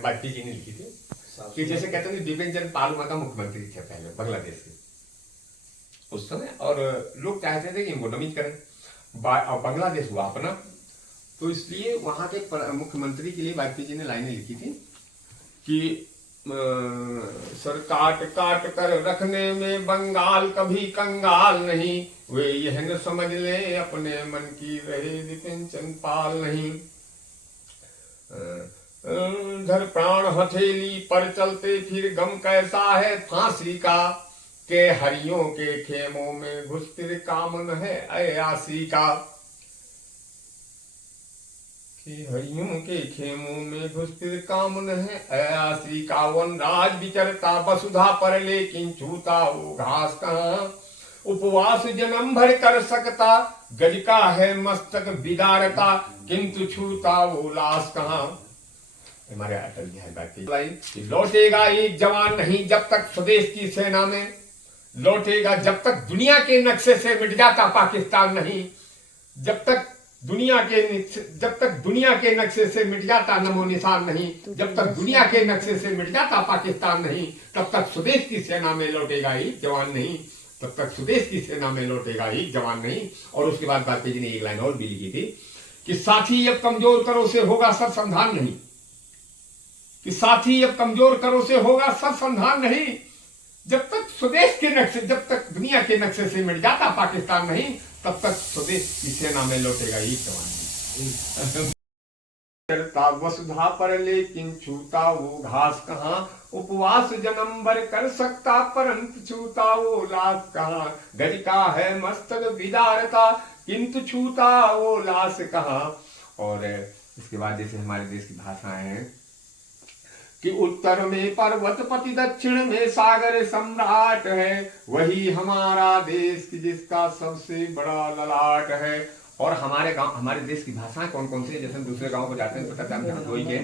वाजपेयी जी ने लिखी थी कि जैसे कहते हैं बिपिन चंद्र पाल वहां का मुख्यमंत्री थे पहले बांग्लादेश के उस समय, और लोग चाहते थे कि इनको नमित करें। बांग्लादेश हुआ अपना, तो इसलिए वहां के मुख्यमंत्री के लिए वाजपेयी जी ने लाइनें लिखी थी कि सर काट काट कर रखने में बंगाल कभी कंगाल नहीं, वे यह न समझ ले अपने मन की रहे विपिन चंद्र पाल नहीं। धर प्राण हथेली पर चलते फिर गम कैसा है फांसी का, के हरियों के खेमों में घुसतिर कामन है अयासी का, हरियों के खेमों में घुसतिर कामन है अयासी का। वनराज विचरता वसुधा पर लेकिन छूता वो घास कहाँ, उपवास जन्म भर कर सकता गज का है मस्तक बिदारता, किंतु छूता वो लाश कहाँ। हमारे अटल बिहारी लौटेगा एक जवान नहीं जब तक स्वदेश की सेना में, लौटेगा जब तक दुनिया के नक्शे से मिट जाता पाकिस्तान नहीं, जब तक दुनिया के नक्शे से मिट जाता नमो निशान नहीं, जब तक दुनिया के नक्शे से मिट जाता पाकिस्तान नहीं, तब तक स्वदेश की सेना में लौटेगा ही जवान नहीं, तब तक स्वदेश की सेना में लौटेगा ही जवान नहीं। और उसके बाद वाजपेयी जी ने एक लाइन और भी लिखी थी कि साथी अब कमजोर करो से होगा सरसंधान नहीं, कि साथी अब कमजोर करो से होगा सरसंधान नहीं, जब तक स्वदेश के नक्शे, जब तक दुनिया के नक्शे से मिट जाता पाकिस्तान नहीं, तब तक स्वदेश की सेना में लौटेगा ही जवान। वसुधा पर लेकिन छूता वो घास कहाँ, उपवास जन्म भर कर सकता परंतु छूता वो लाश कहाँ, गज का है मस्तक विदारता किंतु छूता वो लाश कहाँ। और इसके बाद जैसे हमारे देश की भाषाएं हैं कि उत्तर में पर्वतपति दक्षिण में सागर सम्राट है, वही हमारा देश जिसका सबसे बड़ा ललाट है। और हमारे गांव, हमारे देश की भाषाएं कौन कौन सी है, जैसे दूसरे गांव को जाते हैं तो पता है वही के,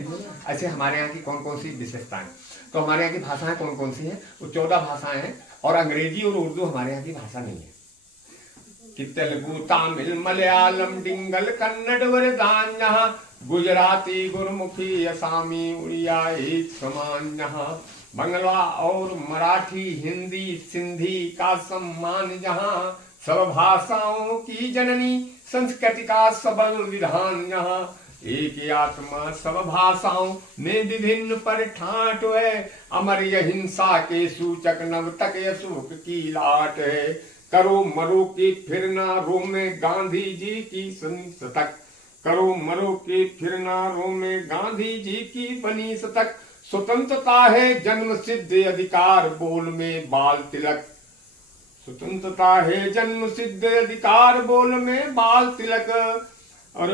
ऐसे हमारे यहाँ की कौन कौन सी विशेषताएं। तो हमारे यहाँ की भाषाएं कौन कौन सी हैं, वो 14 भाषाएं हैं, और अंग्रेजी और उर्दू हमारे यहाँ की भाषा नहीं है। कि तेलुगु तमिल मलयालम डिंगल कन्नड़ वरदान यहाँ, गुजराती गुरमुखी असामी उड़िया एक समान यहाँ, बंगला और मराठी हिंदी सिंधी का सम्मान जहाँ, सब भाषाओं की जननी संस्कृति का सबल विधान यहाँ, एक आत्मा सब भाषाओं में विभिन्न पर ठाट है, अमर अहिंसा के सूचक नव तक अशोक की लाट है। करो मरो के फिरना रो में गांधी जी की शतक, करो मरो के फिरना रो में गांधी जी की बनी शतक, स्वतंत्रता है जन्म सिद्ध अधिकार बोल में बाल तिलक, स्वतंत्रता है जन्म सिद्ध अधिकार बोल में बाल तिलक। और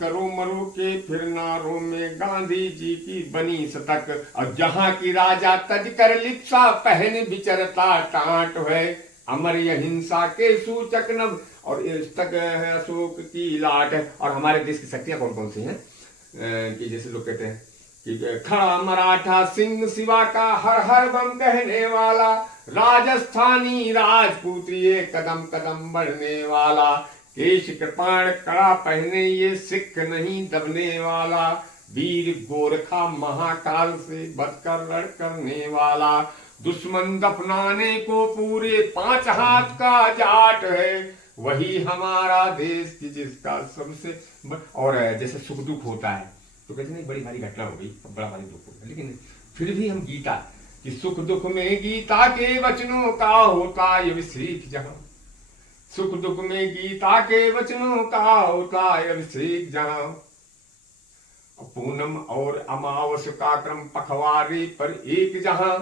करो मरो के फिरना रो में गांधी जी की बनी शतक, और जहां की राजा तज कर लिप्सा पहन विचरता टाट है, अमर अहिंसा के सूचक नव और इस तक है अशोक की लाट है। और हमारे देश की शक्तियां कौन कौन सी हैं, कि जैसे लोग कहते हैं कि खड़ा मराठा सिंह शिवा का हर हर बम कहने वाला, राजस्थानी राजपूत ये कदम कदम बढ़ने वाला, केश कृपाण कड़ा पहने ये सिख नहीं दबने वाला, वीर गोरखा महाकाल से बचकर लड़ करने वाला, दुश्मन दफनाने को पूरे 5 हाथ का जाट है, वही हमारा देश की जिसका सबसे। और जैसे सुख दुख होता है तो कहते नहीं बड़ी भारी घटना हो गई, बड़ा भारी दुख हो गया, लेकिन फिर भी हम गीता कि सुख दुख में गीता के वचनों का होता ये विश्रीक जहां, सुख दुख में गीता के वचनों का होता ये विश्रीक जहां, पूनम और अमावस का क्रम पखवारे पर एक जहां,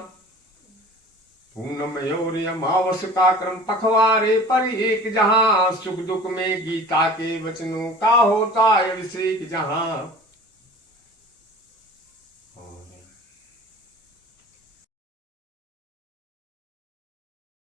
पूनम और अमावस का क्रम पखवारे पर एक जहां, सुख दुख में गीता के वचनों का होता है अभिषेक जहां।